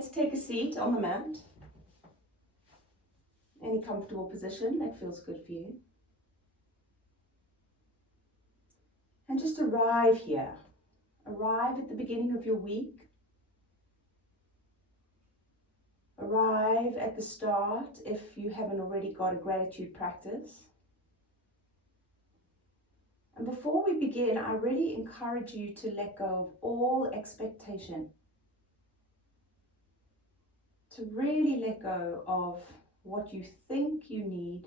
Let's take a seat on the mat. Any comfortable position that feels good for you. And just arrive here. Arrive at the beginning of your week. Arrive at the start if you haven't already got a gratitude practice. And before we begin, I really encourage you to let go of all expectation. To really let go of what you think you need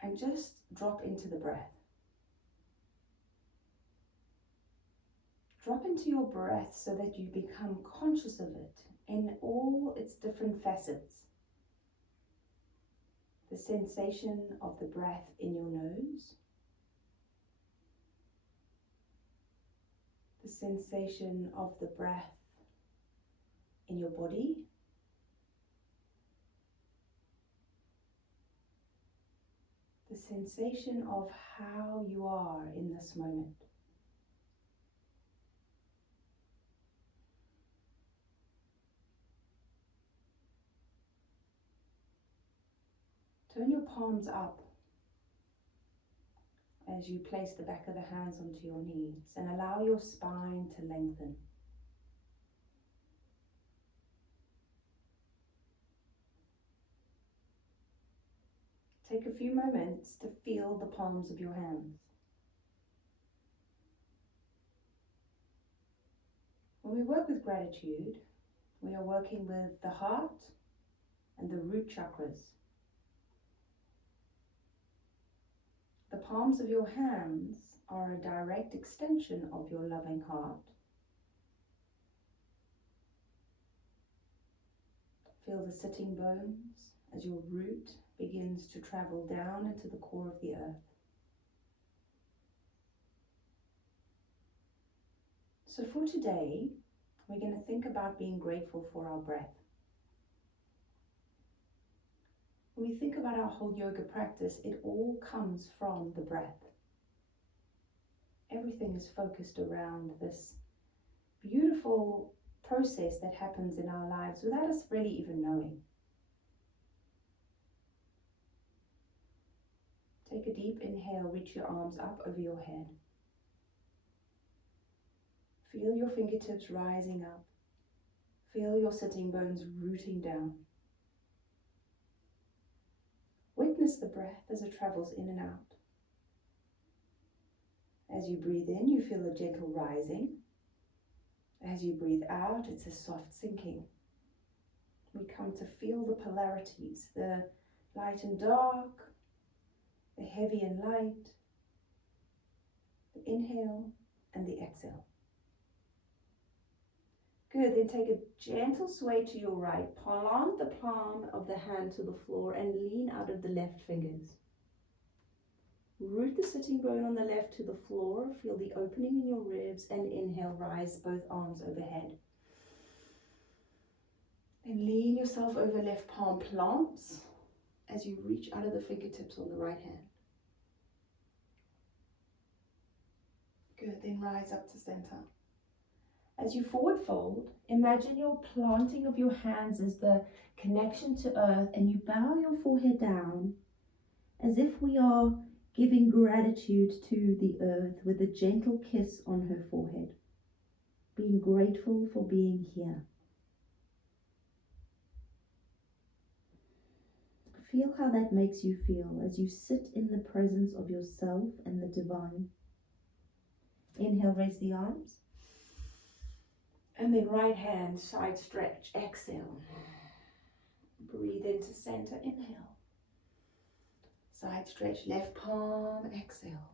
and just drop into the breath. Drop into your breath so that you become conscious of it in all its different facets. The sensation of the breath in your nose. The sensation of the breath in your body. The sensation of how you are in this moment. Turn your palms up as you place the back of the hands onto your knees and allow your spine to lengthen. Take a few moments to feel the palms of your hands. When we work with gratitude, we are working with the heart and the root chakras. The palms of your hands are a direct extension of your loving heart. Feel the sitting bones as your root begins to travel down into the core of the earth. So for today, we're going to think about being grateful for our breath. When we think about our whole yoga practice, it all comes from the breath. Everything is focused around this beautiful process that happens in our lives without us really even knowing. Take a deep inhale, reach your arms up over your head. Feel your fingertips rising up. Feel your sitting bones rooting down. Witness the breath as it travels in and out. As you breathe in, you feel a gentle rising. As you breathe out, it's a soft sinking. We come to feel the polarities, the light and dark, the heavy and light, the inhale and the exhale. Good, then take a gentle sway to your right. Plant the palm of the hand to the floor and lean out of the left fingers. Root the sitting bone on the left to the floor. Feel the opening in your ribs and inhale, rise both arms overhead. Then lean yourself over, left palm plants as you reach out of the fingertips on the right hand. Good, then rise up to center. As you forward fold, imagine your planting of your hands as the connection to earth, and you bow your forehead down as if we are giving gratitude to the earth with a gentle kiss on her forehead, being grateful for being here. Feel how that makes you feel as you sit in the presence of yourself and the divine. Inhale, raise the arms. And then right hand, side stretch, exhale. Breathe into center, inhale. Side stretch, left palm, exhale.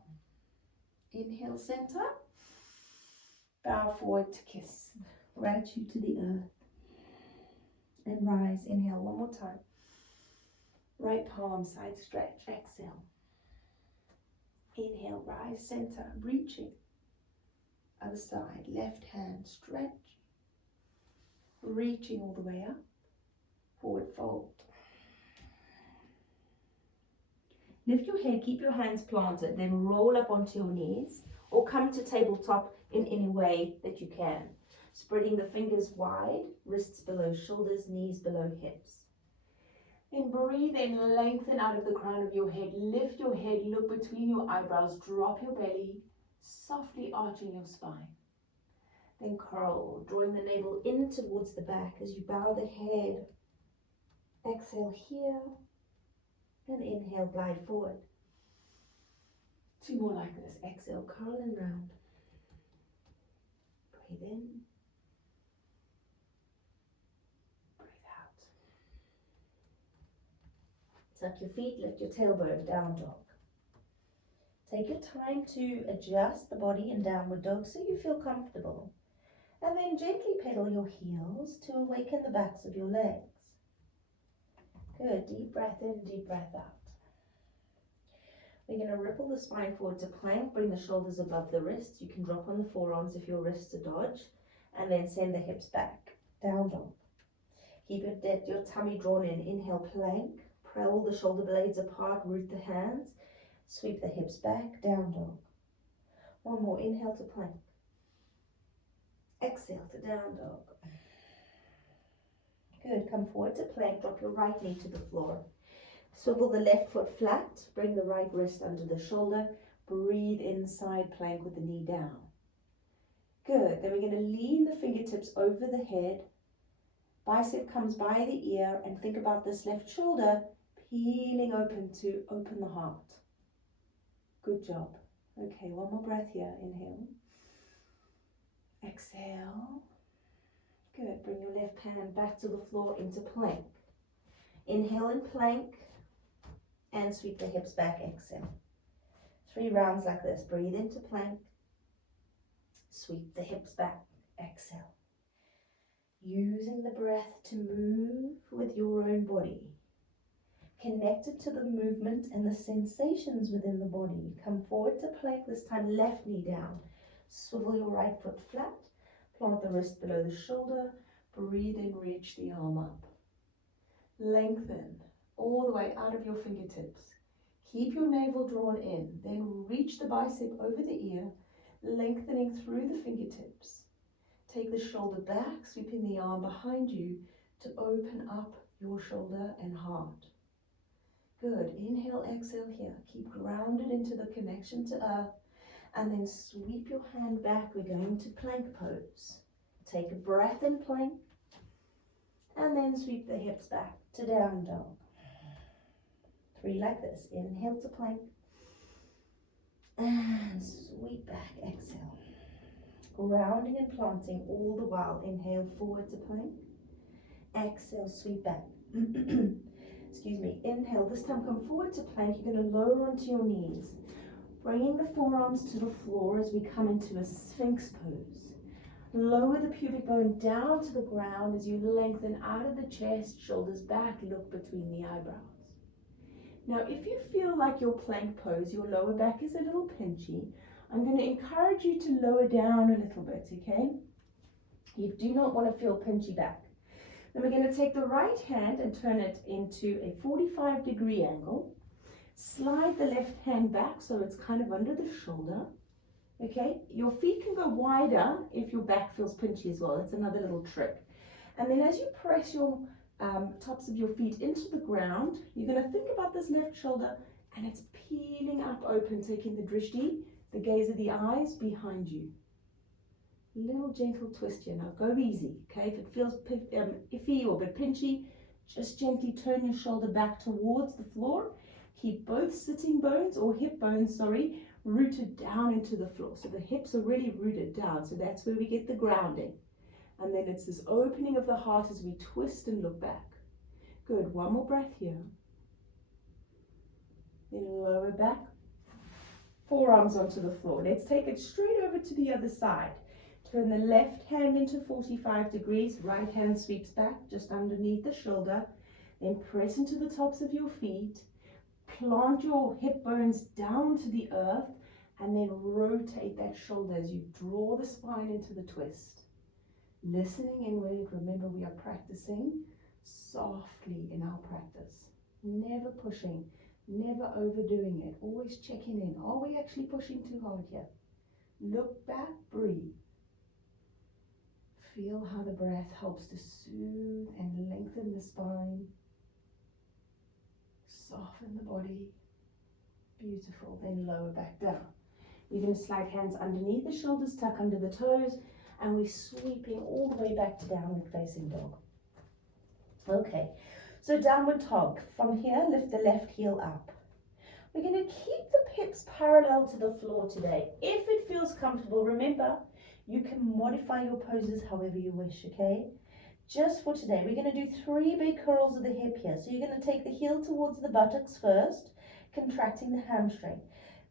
Inhale, center. Bow forward to kiss. Gratitude to the earth. And rise, inhale one more time. Right palm, side stretch, exhale. Inhale, rise, center, reaching. Other side, left hand, stretch. Reaching all the way up. Forward fold. Lift your head, keep your hands planted, then roll up onto your knees. or come to tabletop in any way that you can. Spreading the fingers wide, wrists below shoulders, knees below hips. Then breathe in, lengthen out of the crown of your head. Lift your head, look between your eyebrows, drop your belly, softly arching your spine. Then curl, drawing the navel in towards the back as you bow the head. Exhale here, and inhale, glide forward. 2 more like this. Exhale, curl and round. Breathe in. Breathe out. Tuck your feet, lift your tailbone, down dog. Take your time to adjust the body in downward dog so you feel comfortable. And then gently pedal your heels to awaken the backs of your legs. Good, deep breath in, deep breath out. We're going to ripple the spine forward to plank, bring the shoulders above the wrists. You can drop on the forearms if your wrists are dodged, and then send the hips back, down dog. Keep your tummy drawn in, inhale, plank, pull the shoulder blades apart, root the hands, sweep the hips back, down dog. One more, inhale to plank. Exhale to down dog. Good, come forward to plank, drop your right knee to the floor. Swivel the left foot flat, bring the right wrist under the shoulder, breathe inside plank with the knee down. Good, then we're going to lean the fingertips over the head, bicep comes by the ear, and think about this left shoulder peeling open to open the heart. Good job. Okay, one more breath here, inhale. Exhale. Good, bring your left hand back to the floor into plank. Inhale in plank and sweep the hips back, exhale. 3 rounds like this, breathe into plank, sweep the hips back, exhale. Using the breath to move with your own body. Connected to the movement and the sensations within the body. Come forward to plank, this time left knee down. Swivel your right foot flat, plant the wrist below the shoulder, breathe in, reach the arm up. Lengthen all the way out of your fingertips. Keep your navel drawn in, then reach the bicep over the ear, lengthening through the fingertips. Take the shoulder back, sweeping the arm behind you to open up your shoulder and heart. Good, inhale, exhale here. Keep grounded into the connection to earth. And then sweep your hand back. We're going to plank pose. Take a breath in plank. And then sweep the hips back to down dog. 3 like this. Inhale to plank. And sweep back. Exhale. Grounding and planting all the while. Inhale forward to plank. Exhale, sweep back. Excuse me. Inhale. This time come forward to plank. You're going to lower onto your knees. Bringing the forearms to the floor as we come into a Sphinx Pose. Lower the pubic bone down to the ground as you lengthen out of the chest, shoulders back, look between the eyebrows. Now, if you feel like your plank pose, your lower back is a little pinchy, I'm going to encourage you to lower down a little bit, okay? You do not want to feel pinchy back. Then we're going to take the right hand and turn it into a 45-degree angle. Slide the left hand back so it's kind of under the shoulder. Okay, your feet can go wider if your back feels pinchy as well. That's another little trick. And then as you press your tops of your feet into the ground, you're going to think about this left shoulder and it's peeling up open, taking the drishti, the gaze of the eyes, behind you. Little gentle twist here. Now go easy, okay? If it feels iffy or a bit pinchy, just gently turn your shoulder back towards the floor. Keep both sitting bones or hip bones, rooted down into the floor. So the hips are really rooted down. So that's where we get the grounding. And then it's this opening of the heart as we twist and look back. Good. One more breath here. Then lower back. Forearms onto the floor. Let's take it straight over to the other side. Turn the left hand into 45 degrees. Right hand sweeps back just underneath the shoulder. Then press into the tops of your feet. Plant your hip bones down to the earth and then rotate that shoulder as you draw the spine into the twist. Listening inward, remember we are practicing softly in our practice. Never pushing, never overdoing it. Always checking in. Are we actually pushing too hard here? Look back, breathe. Feel how the breath helps to soothe and lengthen the spine. Soften the body. Beautiful. Then lower back down. You're going to slide hands underneath the shoulders, tuck under the toes, and we're sweeping all the way back to downward facing dog. Okay, so downward dog. From here, lift the left heel up. We're going to keep the hips parallel to the floor today. If it feels comfortable, remember, you can modify your poses however you wish, okay? Just for today, we're going to do 3 big curls of the hip here. So you're going to take the heel towards the buttocks first, contracting the hamstring.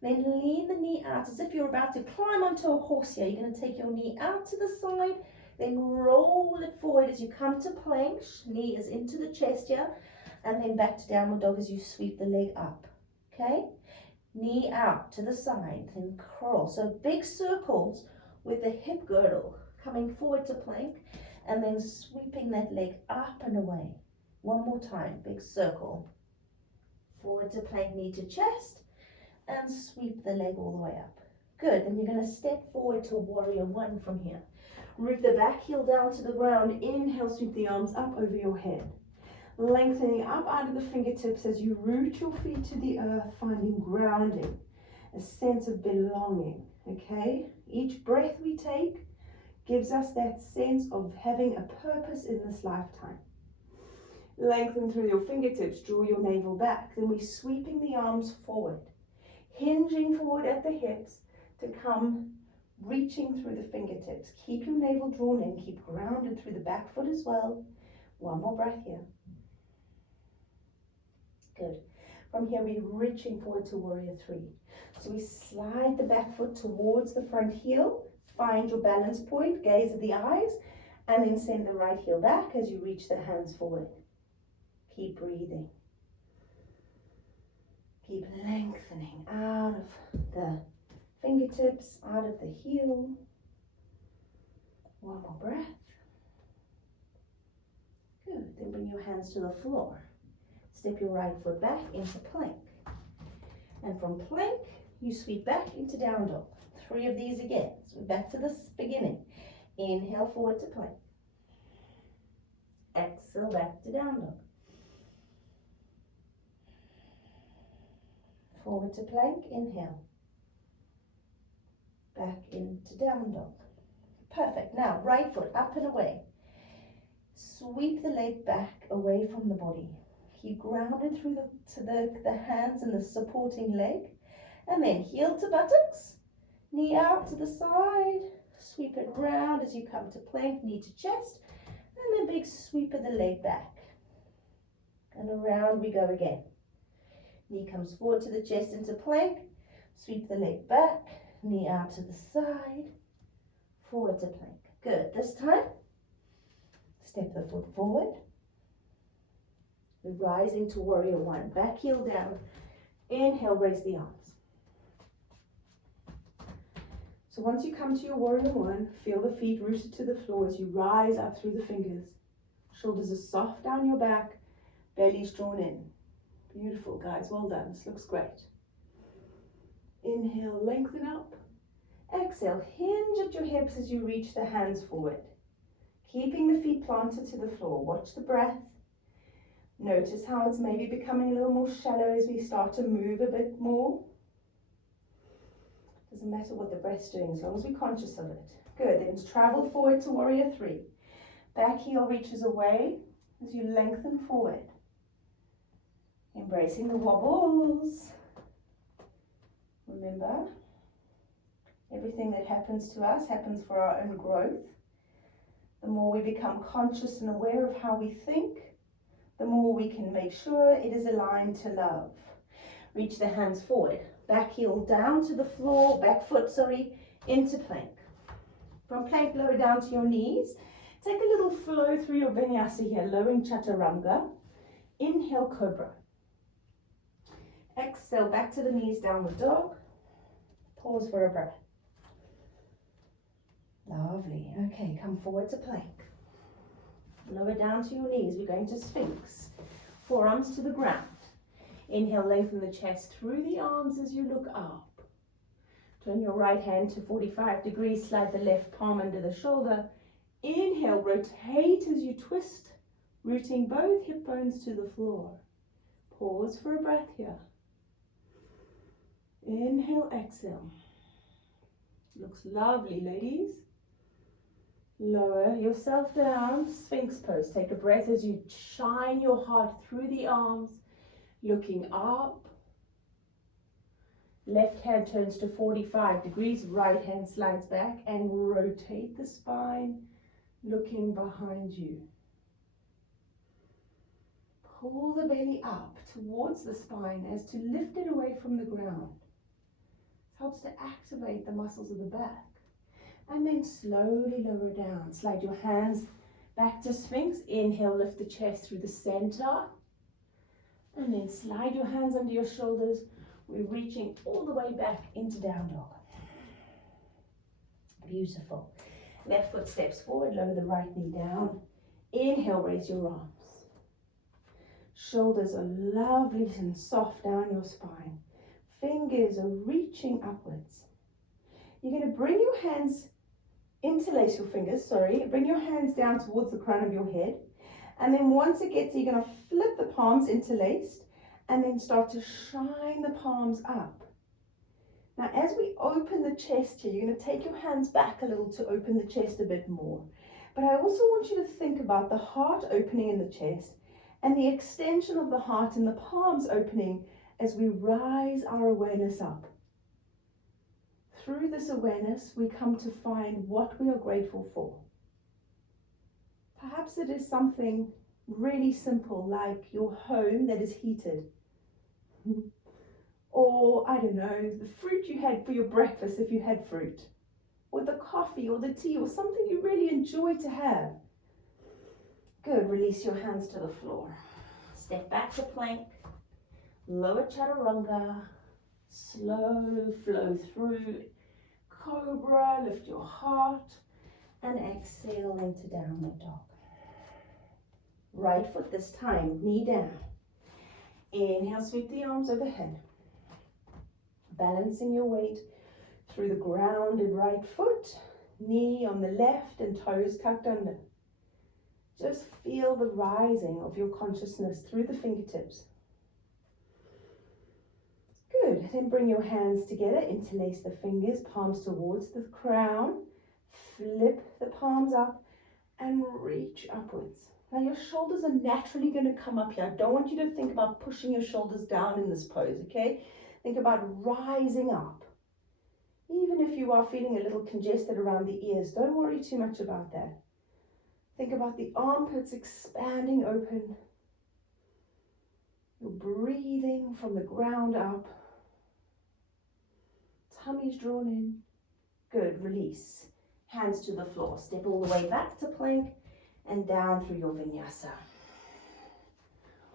Then lean the knee out as if you're about to climb onto a horse here. You're going to take your knee out to the side, then roll it forward as you come to plank. Knee is into the chest here, and then back to downward dog as you sweep the leg up. Okay? Knee out to the side, then curl. So big circles with the hip girdle coming forward to plank, and then sweeping that leg up and away. One more time, big circle. Forward to plank, knee to chest, and sweep the leg all the way up. Good, then you're going to step forward to warrior one from here. Root the back heel down to the ground. Inhale, sweep the arms up over your head. Lengthening up out of the fingertips as you root your feet to the earth, finding grounding, a sense of belonging, okay? Each breath we take gives us that sense of having a purpose in this lifetime. Lengthen through your fingertips, draw your navel back. Then we're sweeping the arms forward, hinging forward at the hips to come reaching through the fingertips. Keep your navel drawn in, keep grounded through the back foot as well. One more breath here. Good. From here, we're reaching forward to warrior three. So we slide the back foot towards the front heel, find your balance point, gaze at the eyes, and then send the right heel back as you reach the hands forward. Keep breathing. Keep lengthening out of the fingertips, out of the heel. One more breath. Good. Then bring your hands to the floor. Step your right foot back into plank. And from plank, you sweep back into down dog. 3 of these again. So back to this beginning. Inhale forward to plank. Exhale back to down dog. Forward to plank, inhale. Back into down dog. Perfect. Now, right foot up and away. Sweep the leg back away from the body. Keep grounded through the hands and the supporting leg. And then heel to buttocks. Knee out to the side. Sweep it round as you come to plank, knee to chest. And then big sweep of the leg back. And around we go again. Knee comes forward to the chest into plank. Sweep the leg back. Knee out to the side. Forward to plank. Good. This time, step the foot forward. We're rising to warrior one. Back heel down. Inhale, raise the arms. So once you come to your warrior one, feel the feet rooted to the floor as you rise up through the fingers. Shoulders are soft down your back. Belly's drawn in. Beautiful, guys. Well done. This looks great. Inhale, lengthen up. Exhale, hinge at your hips as you reach the hands forward. Keeping the feet planted to the floor. Watch the breath. Notice how it's maybe becoming a little more shallow as we start to move a bit more. Doesn't matter what the breath's doing as long as we're conscious of it. Good, then travel forward to warrior three. Back heel reaches away as you lengthen forward. Embracing the wobbles. Remember, everything that happens to us happens for our own growth. The more we become conscious and aware of how we think, the more we can make sure it is aligned to love. Reach the hands forward. Back heel down to the floor, back foot, into plank. From plank, lower down to your knees. Take a little flow through your vinyasa here, lowering chaturanga. Inhale, cobra. Exhale, back to the knees, downward dog. Pause for a breath. Lovely. Okay, come forward to plank. Lower down to your knees. We're going to Sphinx. Forearms to the ground. Inhale, lengthen the chest through the arms as you look up. Turn your right hand to 45 degrees, slide the left palm under the shoulder. Inhale, rotate as you twist, rooting both hip bones to the floor. Pause for a breath here. Inhale, exhale. Looks lovely, ladies. Lower yourself down, Sphinx Pose. Take a breath as you shine your heart through the arms, looking up. Left hand turns to 45 degrees, right hand slides back and rotate the spine, looking behind you. Pull the belly up towards the spine as to lift it away from the ground. This helps to activate the muscles of the back. And then slowly lower down. Slide your hands back to Sphinx. Inhale, lift the chest through the center. And then slide your hands under your shoulders. We're reaching all the way back into down dog. Beautiful. Left foot steps forward, lower the right knee down. Inhale, raise your arms. Shoulders are lovely and soft down your spine. Fingers are reaching upwards. You're going to bring your hands, interlace your fingers, bring your hands down towards the crown of your head. And then once it gets, you're going to flip the palms interlaced and then start to shine the palms up. Now, as we open the chest here, you're going to take your hands back a little to open the chest a bit more. But I also want you to think about the heart opening in the chest and the extension of the heart and the palms opening as we rise our awareness up. Through this awareness, we come to find what we are grateful for. Perhaps it is something really simple like your home that is heated. Or, I don't know, the fruit you had for your breakfast if you had fruit. Or the coffee or the tea or something you really enjoy to have. Good, release your hands to the floor. Step back to plank. Lower chaturanga. Slow flow through. Cobra, lift your heart. And exhale into downward dog. Right foot this time, knee down. Inhale, sweep the arms overhead. Balancing your weight through the grounded right foot, knee on the left and toes tucked under. Just feel the rising of your consciousness through the fingertips. Good, then bring your hands together, interlace the fingers, palms towards the crown, flip the palms up and reach upwards. Now your shoulders are naturally going to come up here. I don't want you to think about pushing your shoulders down in this pose, okay? Think about rising up. Even if you are feeling a little congested around the ears, don't worry too much about that. Think about the armpits expanding open. You're breathing from the ground up. Tummy's drawn in. Good, release. Hands to the floor. Step all the way back to plank and down through your vinyasa.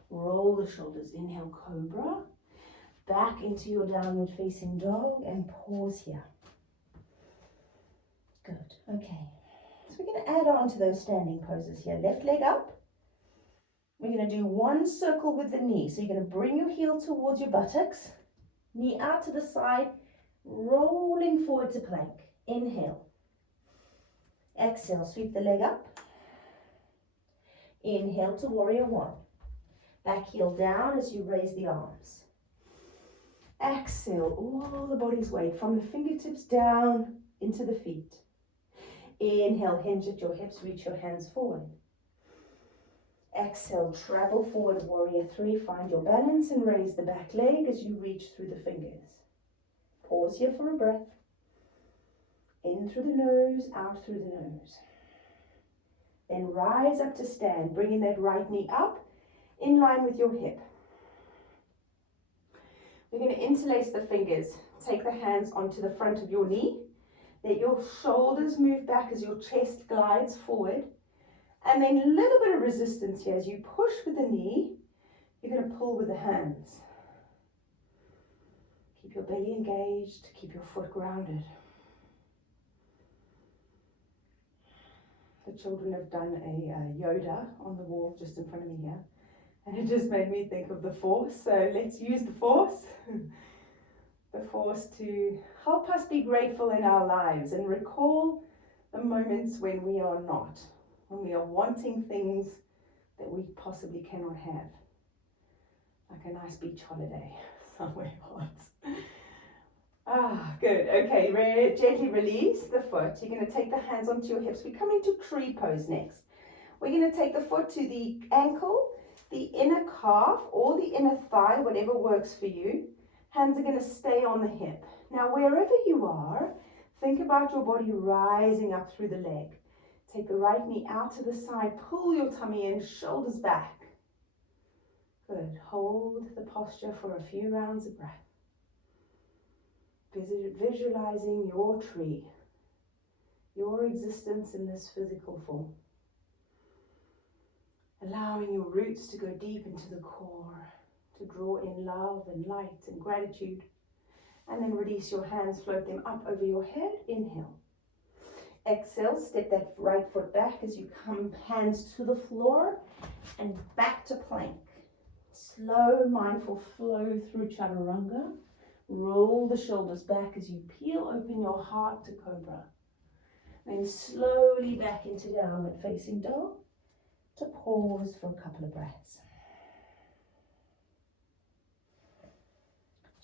Roll the shoulders. Inhale, cobra. Back into your downward facing dog and pause here. Good, okay. So we're going to add on to those standing poses here. Left leg up. We're going to do one circle with the knee. So you're going to bring your heel towards your buttocks. Knee out to the side. Rolling forward to plank. Inhale. Exhale, sweep the leg up. Inhale to warrior one. Back heel down as you raise the arms. Exhale, all the body's weight from the fingertips down into the feet. Inhale, hinge at your hips, reach your hands forward. Exhale, travel forward, warrior three. Find your balance and raise the back leg as you reach through the fingers. Pause here for a breath. In through the nose, out through the nose. Then rise up to stand, bringing that right knee up in line with your hip. We're going to interlace the fingers. Take the hands onto the front of your knee. Let your shoulders move back as your chest glides forward. And then a little bit of resistance here. As you push with the knee, you're going to pull with the hands. Keep your belly engaged. Keep your foot grounded. The children have done a Yoda on the wall just in front of me here. And it just made me think of the Force. So let's use the Force. the force to help us be grateful in our lives and recall the moments when we are not, when we are wanting things that we possibly cannot have. Like a nice beach holiday somewhere hot. Ah, good. Okay, gently release the foot. You're going to take the hands onto your hips. We come into tree pose next. We're going to take the foot to the ankle, the inner calf, or the inner thigh, whatever works for you. Hands are going to stay on the hip. Now, wherever you are, think about your body rising up through the leg. Take the right knee out to the side, pull your tummy in, shoulders back. Good. Hold the posture for a few rounds of breath. Visualizing your tree, your existence in this physical form. Allowing your roots to go deep into the core, to draw in love and light and gratitude. And then release your hands, float them up over your head. Inhale. Exhale, step that right foot back as you come hands to the floor and back to plank. Slow, mindful flow through chaturanga. Roll the shoulders back as you peel open your heart to cobra. Then slowly back into downward facing dog to pause for a couple of breaths.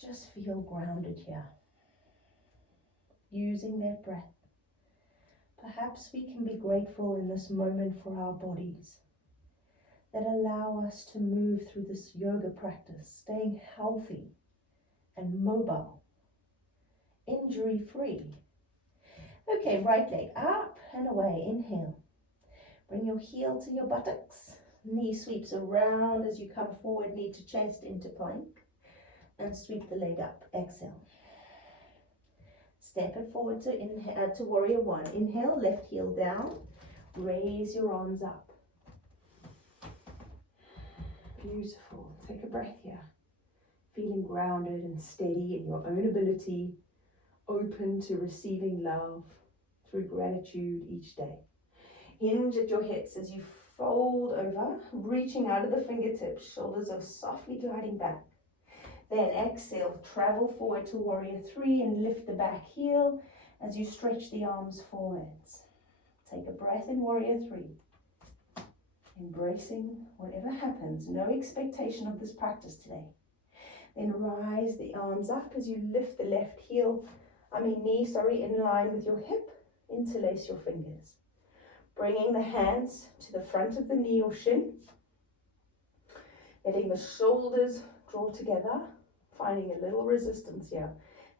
Just feel grounded here. Using that breath. Perhaps we can be grateful in this moment for our bodies that allow us to move through this yoga practice, staying healthy and mobile, injury-free. Okay, right leg up and away. Inhale. Bring your heel to your buttocks. Knee sweeps around as you come forward, knee to chest into plank. And sweep the leg up. Exhale. Step it forward to inhale, to warrior one. Inhale, left heel down. Raise your arms up. Beautiful. Take a breath here. Feeling grounded and steady in your own ability, open to receiving love through gratitude each day. Hinge at your hips as you fold over, reaching out of the fingertips. Shoulders are softly gliding back. Then exhale, travel forward to warrior three and lift the back heel as you stretch the arms forwards. Take a breath in warrior three. Embracing whatever happens, no expectation of this practice today. Then rise the arms up as you lift the left knee, in line with your hip. Interlace your fingers. Bringing the hands to the front of the knee or shin. Letting the shoulders draw together. Finding a little resistance here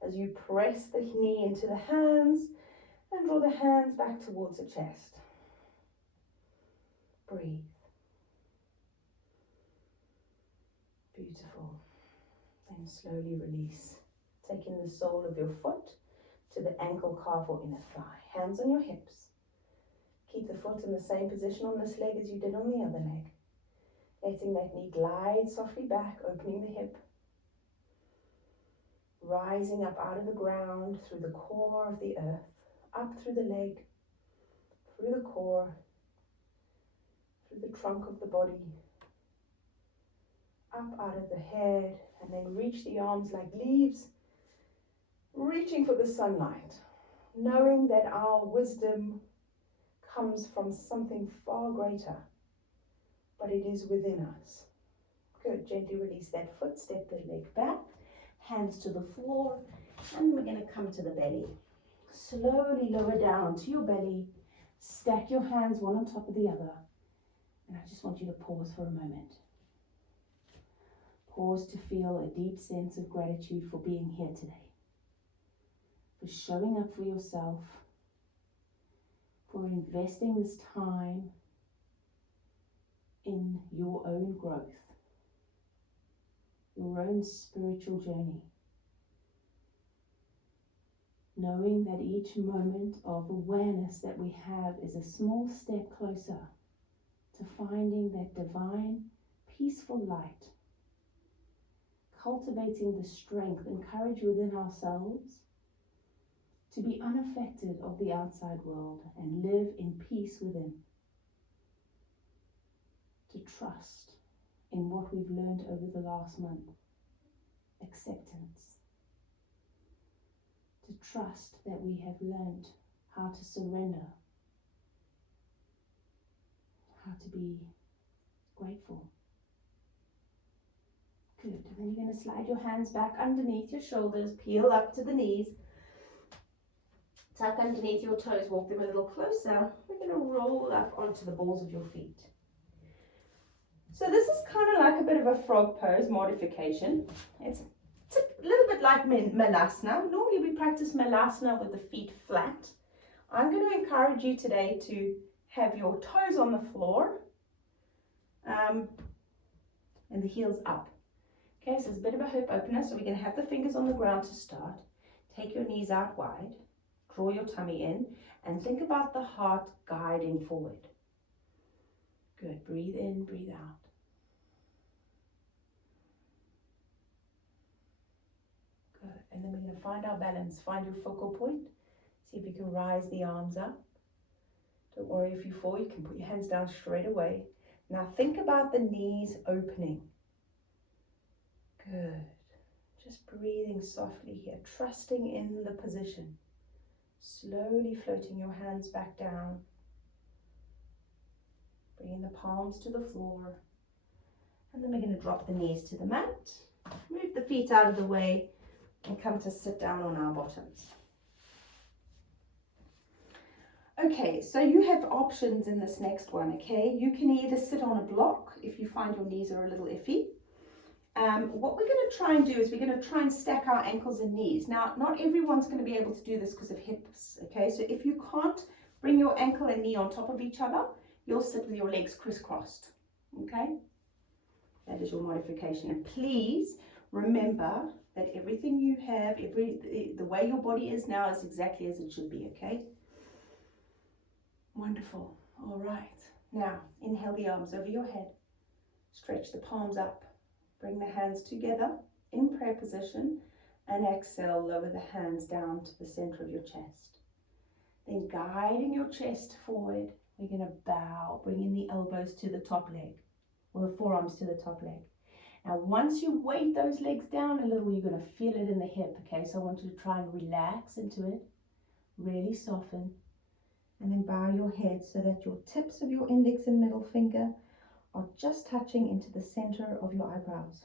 as you press the knee into the hands and draw the hands back towards the chest. Breathe. Beautiful. Then slowly release. Taking the sole of your foot to the ankle, calf or inner thigh. Hands on your hips. Keep the foot in the same position on this leg as you did on the other leg. Letting that knee glide softly back, opening the hip. Rising up out of the ground, through the core of the earth, up through the leg, through the core, through the trunk of the body, up out of the head, and then reach the arms like leaves, reaching for the sunlight, knowing that our wisdom comes from something far greater, but it is within us. Good, gently release that foot, step the leg back. Hands to the floor, and we're going to come to the belly. Slowly lower down to your belly. Stack your hands one on top of the other. And I just want you to pause for a moment. Pause to feel a deep sense of gratitude for being here today. For showing up for yourself. For investing this time in your own growth. Your own spiritual journey. Knowing that each moment of awareness that we have is a small step closer to finding that divine, peaceful light. Cultivating the strength and courage within ourselves to be unaffected of the outside world and live in peace within. To trust in what we've learned over the last month. Acceptance. to trust that we have learned how to surrender, how to be grateful. Good. And then you're going to slide your hands back underneath your shoulders, peel up to the knees, tuck underneath your toes, walk them a little closer. We're going to roll up onto the balls of your feet. So this is kind of like a bit of a frog pose modification. It's a little bit like Malasana. Normally we practice Malasana with the feet flat. I'm going to encourage you today to have your toes on the floor and the heels up. Okay, so it's a bit of a hip opener. So we're going to have the fingers on the ground to start. Take your knees out wide. Draw your tummy in and think about the heart guiding forward. Good. Breathe in, breathe out. Good. And then we're going to find our balance. Find your focal point. See if you can rise the arms up. Don't worry if you fall. You can put your hands down straight away. Now think about the knees opening. Good. Just breathing softly here. Trusting in the position. Slowly floating your hands back down. Bringing the palms to the floor. And then we're going to drop the knees to the mat. Move the feet out of the way and come to sit down on our bottoms. Okay, so you have options in this next one, okay? You can either sit on a block if you find your knees are a little iffy. What we're going to try and do is we're going to try and stack our ankles and knees. Now, not everyone's going to be able to do this because of hips, okay? So if you can't bring your ankle and knee on top of each other, you'll sit with your legs crisscrossed, okay? That is your modification. And please remember that everything you have, the way your body is now is exactly as it should be, okay? Wonderful. All right. Now, inhale the arms over your head. Stretch the palms up. Bring the hands together in prayer position and exhale, lower the hands down to the center of your chest. Then guiding your chest forward, we're going to bow, bringing the elbows to the top leg, or the forearms to the top leg. Now, once you weight those legs down a little, you're going to feel it in the hip, okay? So I want you to try and relax into it, really soften, and then bow your head so that your tips of your index and middle finger are just touching into the center of your eyebrows.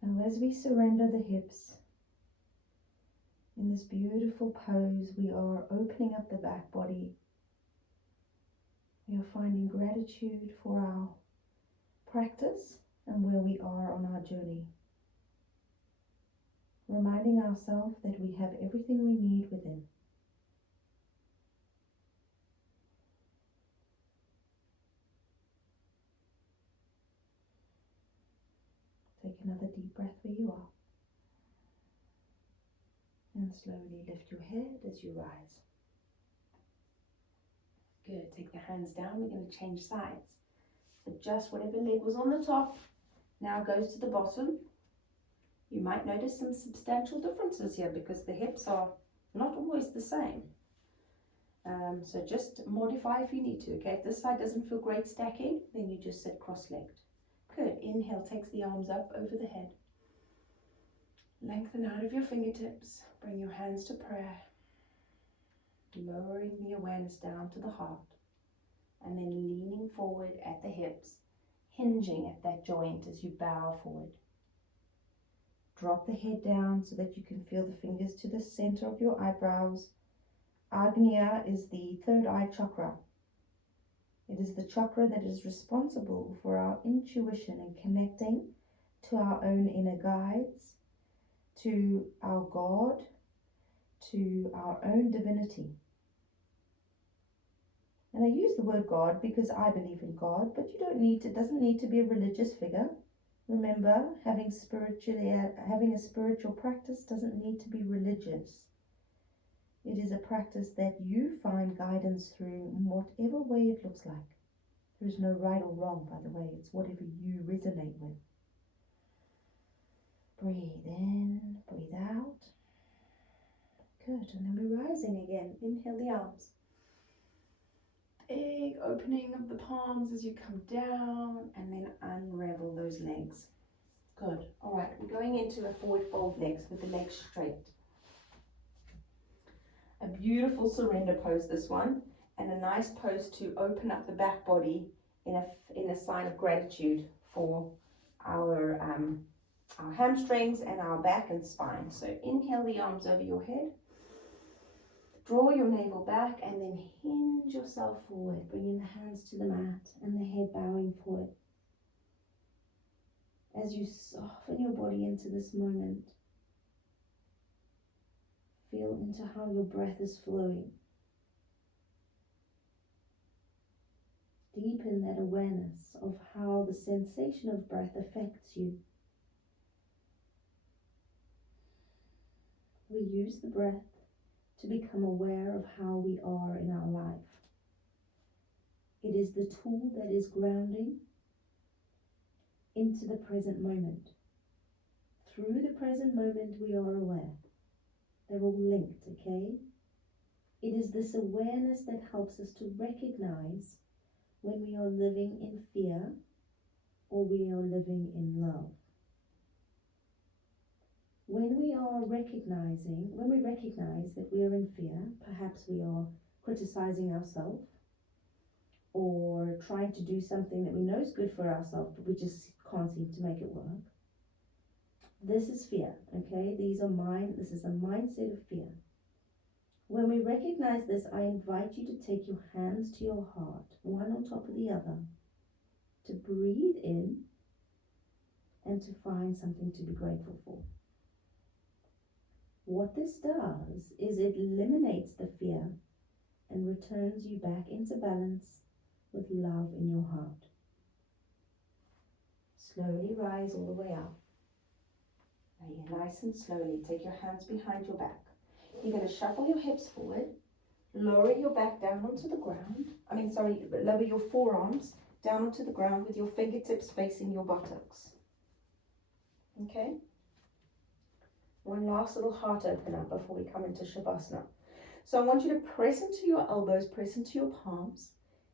Now, as we surrender the hips, in this beautiful pose, we are opening up the back body. We are finding gratitude for our practice and where we are on our journey. Reminding ourselves that we have everything we need within. Take another deep breath where you are. And slowly lift your head as you rise. Good. Take the hands down. We're going to change sides. Adjust whatever leg was on the top. Now goes to the bottom. You might notice some substantial differences here because the hips are not always the same. So just modify if you need to, okay? If this side doesn't feel great stacking, then you just sit cross-legged. Good. Inhale, takes the arms up over the head. Lengthen out of your fingertips. Bring your hands to prayer. Lowering the awareness down to the heart. And then leaning forward at the hips, hinging at that joint as you bow forward. Drop the head down so that you can feel the fingers to the center of your eyebrows. Agnya is the third eye chakra. It is the chakra that is responsible for our intuition and connecting to our own inner guides, to our God, to our own divinity. And I use the word God because I believe in God, but it doesn't need to be a religious figure. Remember, having a spiritual practice doesn't need to be religious. It is a practice that you find guidance through in whatever way it looks like. There is no right or wrong, by the way. It's whatever you resonate with. Breathe in, breathe out. Good, and then we're rising again. Inhale the arms. big opening of the palms as you come down, and then unravel those legs. Good. All right, we're going into a forward fold next with the legs straight. A beautiful surrender pose, this one, and a nice pose to open up the back body in a sign of gratitude for our hamstrings and our back and spine. So inhale the arms over your head. Draw your navel back and then hinge yourself forward, bringing the hands to the mat and the head bowing forward. As you soften your body into this moment, feel into how your breath is flowing. Deepen that awareness of how the sensation of breath affects you. We use the breath to become aware of how we are in our life. It is the tool that is grounding into the present moment. Through the present moment, we are aware. They're all linked, okay? It is this awareness that helps us to recognize when we are living in fear or we are living in love. When we recognize that we are in fear, perhaps we are criticizing ourselves or trying to do something that we know is good for ourselves, but we just can't seem to make it work. This is fear, okay? This is a mindset of fear. When we recognize this, I invite you to take your hands to your heart, one on top of the other, to breathe in and to find something to be grateful for. What this does is it eliminates the fear and returns you back into balance with love in your heart. Slowly rise all the way up. Now nice and slowly take your hands behind your back. You're going to shuffle your hips forward, lower your back down onto the ground. Lower your forearms down onto the ground with your fingertips facing your buttocks. Okay? One last little heart opener before we come into Shavasana. So I want you to press into your elbows, press into your palms.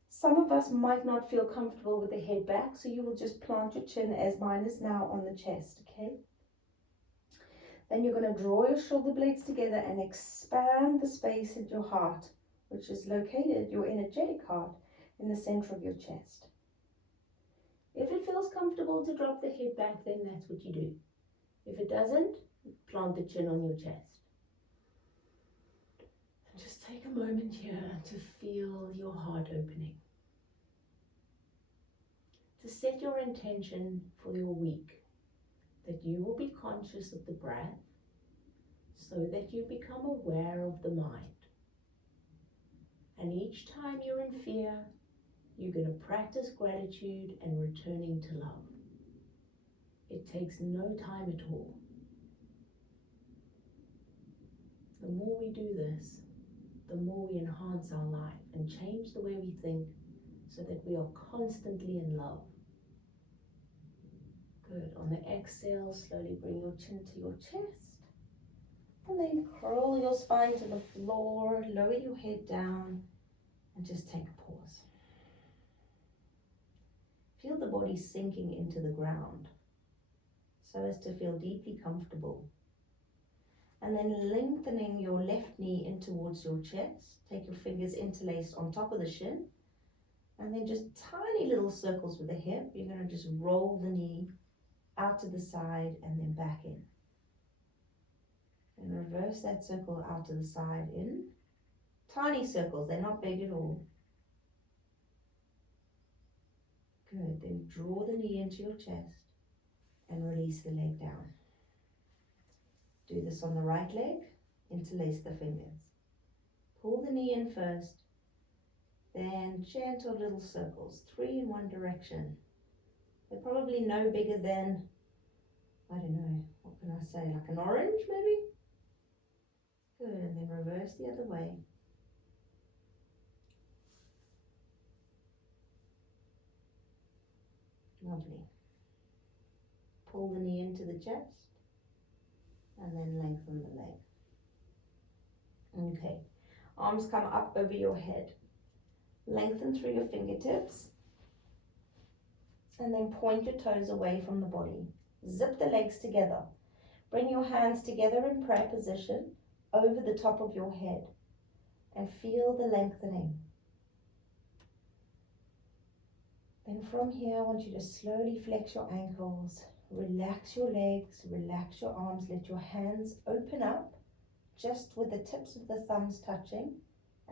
Some of us might not feel comfortable with the head back, so you will just plant your chin as mine is now on the chest, okay? Then you're going to draw your shoulder blades together and expand the space at your heart, which is located, your energetic heart, in the center of your chest. If it feels comfortable to drop the head back, then that's what you do. If it doesn't, plant the chin on your chest. And just take a moment here to feel your heart opening. To set your intention for your week, that you will be conscious of the breath so that you become aware of the mind. And each time you're in fear, you're going to practice gratitude and returning to love. It takes no time at all. The more we do this, the more we enhance our life and change the way we think so that we are constantly in love. Good. On the exhale, slowly bring your chin to your chest. And then curl your spine to the floor, lower your head down, and just take a pause. Feel the body sinking into the ground so as to feel deeply comfortable. And then lengthening your left knee in towards your chest. Take your fingers interlaced on top of the shin. And then just tiny little circles with the hip. You're going to just roll the knee out to the side and then back in. And reverse that circle out to the side in. Tiny circles, they're not big at all. Good, then draw the knee into your chest and release the leg down. Do this on the right leg, interlace the fingers. Pull the knee in first, then gentle little circles, 3 in one direction. They're probably no bigger than, I don't know, what can I say, like an orange maybe? Good, and then reverse the other way. Lovely. Pull the knee into the chest and then lengthen the leg. Okay, arms come up over your head. Lengthen through your fingertips. And then point your toes away from the body. Zip the legs together. Bring your hands together in prayer position over the top of your head. And feel the lengthening. Then from here, I want you to slowly flex your ankles. Relax your legs, relax your arms. Let your hands open up, just with the tips of the thumbs touching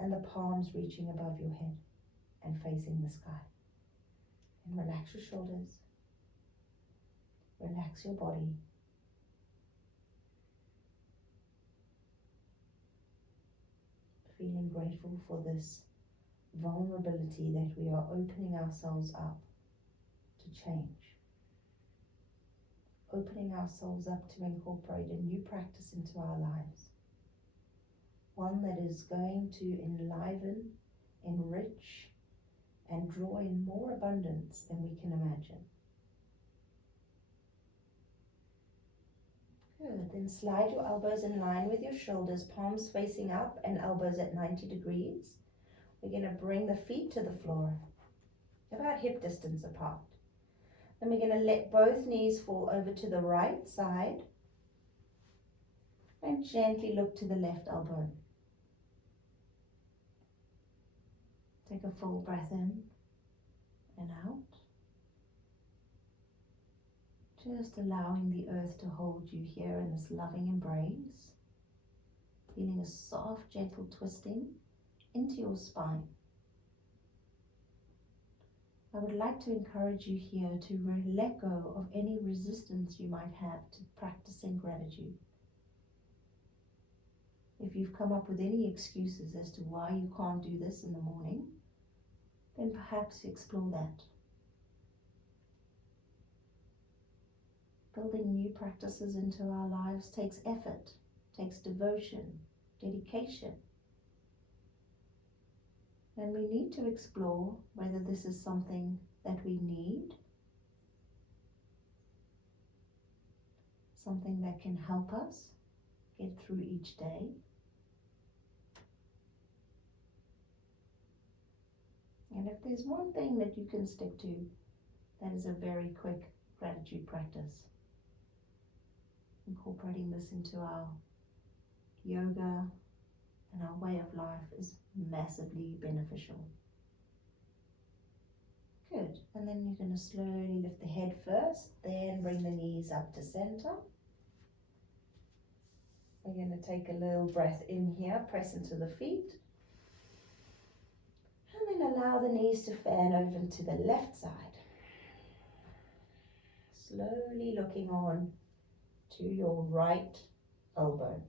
and the palms reaching above your head and facing the sky. And relax your shoulders. Relax your body. Feeling grateful for this vulnerability that we are opening ourselves up to change. Opening ourselves up to incorporate a new practice into our lives. One that is going to enliven, enrich, and draw in more abundance than we can imagine. Good. Then slide your elbows in line with your shoulders, palms facing up and elbows at 90 degrees. We're going to bring the feet to the floor, about hip distance apart. Then we're going to let both knees fall over to the right side and gently look to the left elbow. Take a full breath in and out. Just allowing the earth to hold you here in this loving embrace. Feeling a soft, gentle twisting into your spine. I would like to encourage you here to let go of any resistance you might have to practicing gratitude. If you've come up with any excuses as to why you can't do this in the morning, then perhaps explore that. Building new practices into our lives takes effort, takes devotion, dedication. And we need to explore whether this is something that we need, something that can help us get through each day, and if there's one thing that you can stick to, that is a very quick gratitude practice. Incorporating this into our yoga and our way of life is massively beneficial. Good. And then you're going to slowly lift the head first, then bring the knees up to center. We're going to take a little breath in here, press into the feet. And then allow the knees to fan over to the left side. Slowly looking on to your right elbow.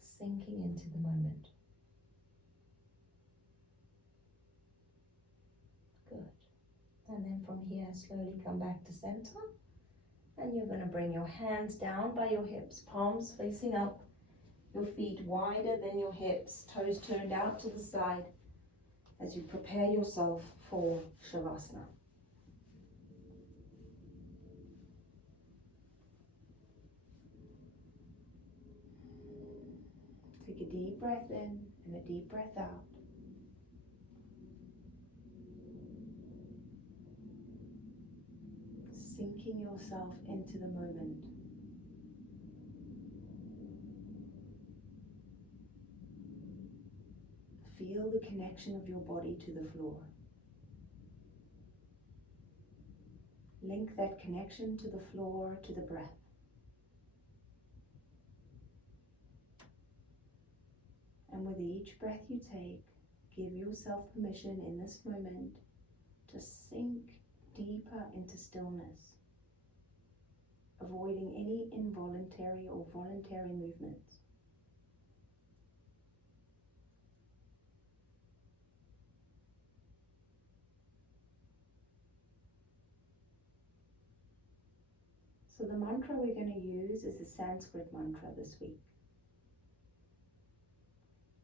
Sinking into the moment. Good. And then from here, slowly come back to center. And you're going to bring your hands down by your hips, palms facing up, your feet wider than your hips, toes turned out to the side as you prepare yourself for Shavasana. Take a deep breath in and a deep breath out. Sinking yourself into the moment. Feel the connection of your body to the floor. Link that connection to the floor to the breath. And with each breath you take, give yourself permission in this moment to sink deeper into stillness, avoiding any involuntary or voluntary movements. So the mantra we're going to use is the Sanskrit Mantra this week.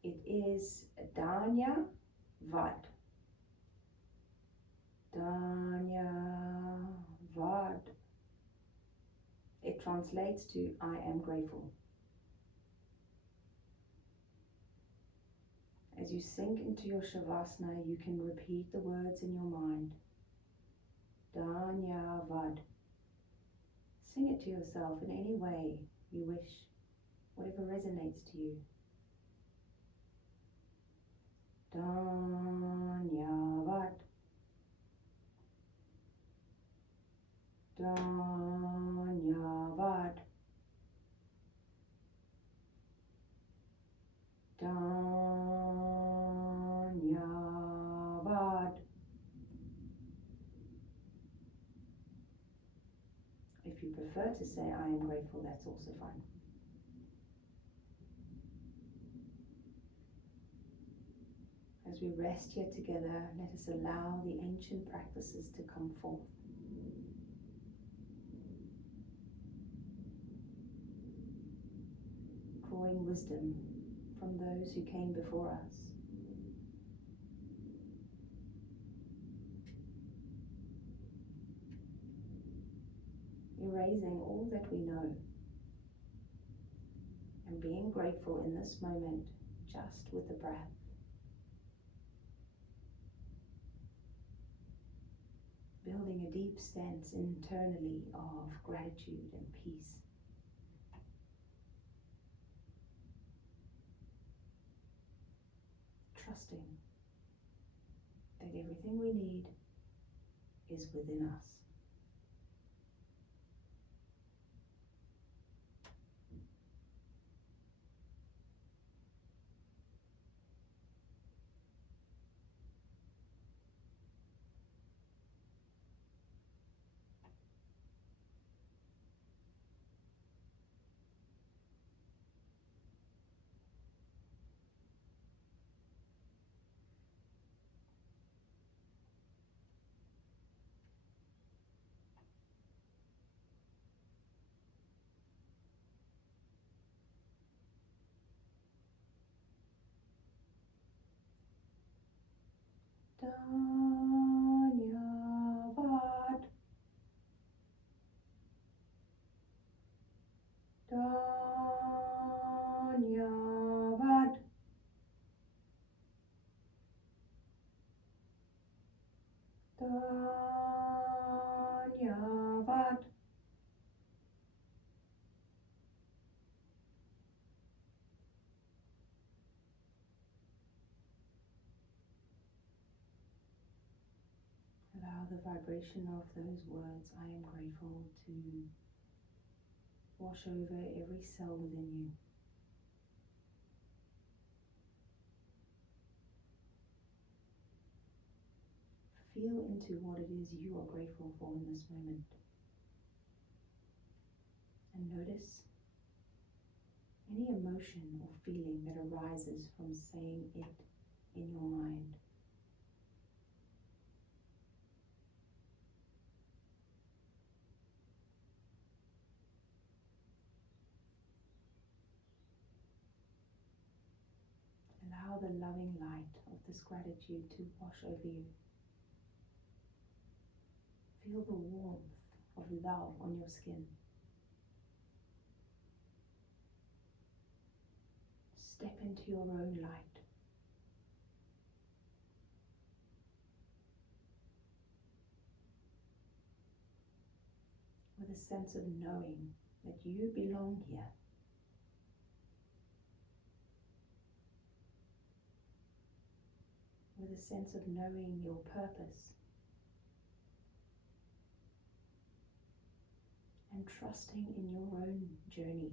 It is Dhanya Vad. Dhanya Vad. It translates to I am grateful. As you sink into your Shavasana, you can repeat the words in your mind. Dhanyavad. Sing it to yourself in any way you wish, whatever resonates to you. Dhanyavad. Dhanyavad. Dhanyavad. If you prefer to say I am grateful, that's also fine. As we rest here together, let us allow the ancient practices to come forth. Drawing wisdom from those who came before us. Erasing all that we know and being grateful in this moment just with the breath. Building a deep sense internally of gratitude and peace. Trusting that everything we need is within us. Dhanyavad. Dhanyavad. Dhanyavad. Allow the vibration of those words, I am grateful, to wash over every cell within you. Feel into what it is you are grateful for in this moment. And notice any emotion or feeling that arises from saying it in your mind. Allow the loving light of this gratitude to wash over you. Feel the warmth of love on your skin. Step into your own light. With a sense of knowing that you belong here. With a sense of knowing your purpose. And trusting in your own journey.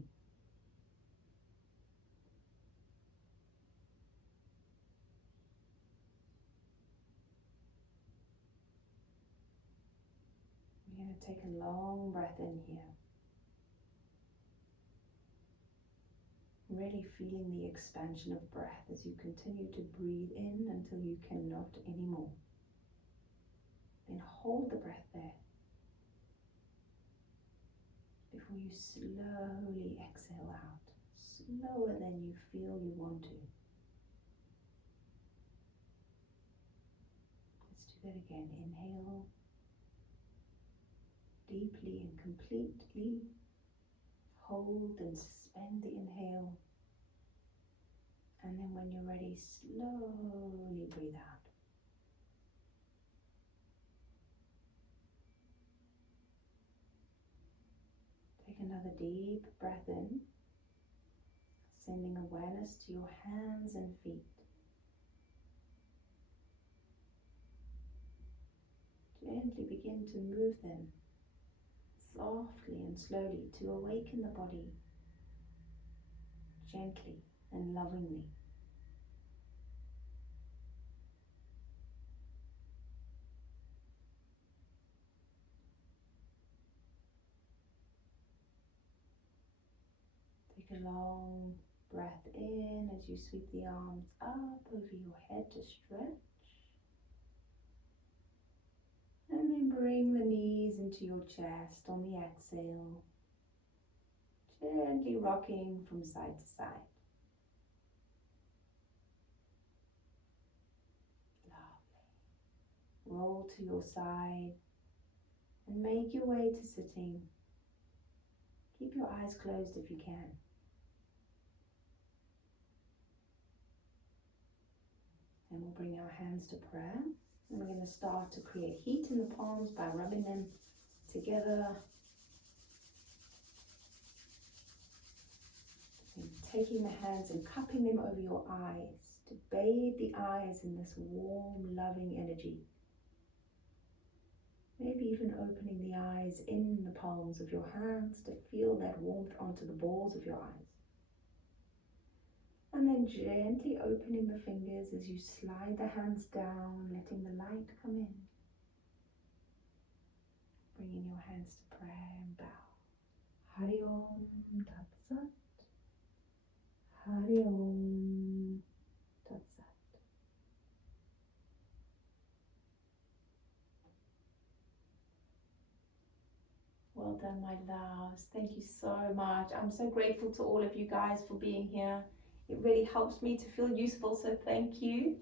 We're going to take a long breath in here. Really feeling the expansion of breath as you continue to breathe in until you cannot anymore. Then hold the breath there before you slowly exhale out, slower than you feel you want to. Let's do that again. Inhale. deeply and completely. Hold and suspend the inhale. And then when you're ready, slowly breathe out. Take another deep breath in, sending awareness to your hands and feet. Gently begin to move them softly and slowly to awaken the body, gently and lovingly. Take a long breath in as you sweep the arms up over your head to stretch. And then bring the knees into your chest on the exhale, gently rocking from side to side. Lovely. Roll to your side and make your way to sitting. Keep your eyes closed if you can. And we'll bring our hands to prayer. And we're going to start to create heat in the palms by rubbing them together. And taking the hands and cupping them over your eyes to bathe the eyes in this warm, loving energy. Maybe even opening the eyes in the palms of your hands to feel that warmth onto the balls of your eyes. And then gently opening the fingers as you slide the hands down, letting the light come in. Bringing your hands to prayer and bow. Hari Om Tat Sat. Hari Om Tat Sat. Well done, my loves. Thank you so much. I'm so grateful to all of you guys for being here. It really helps me to feel useful, so thank you.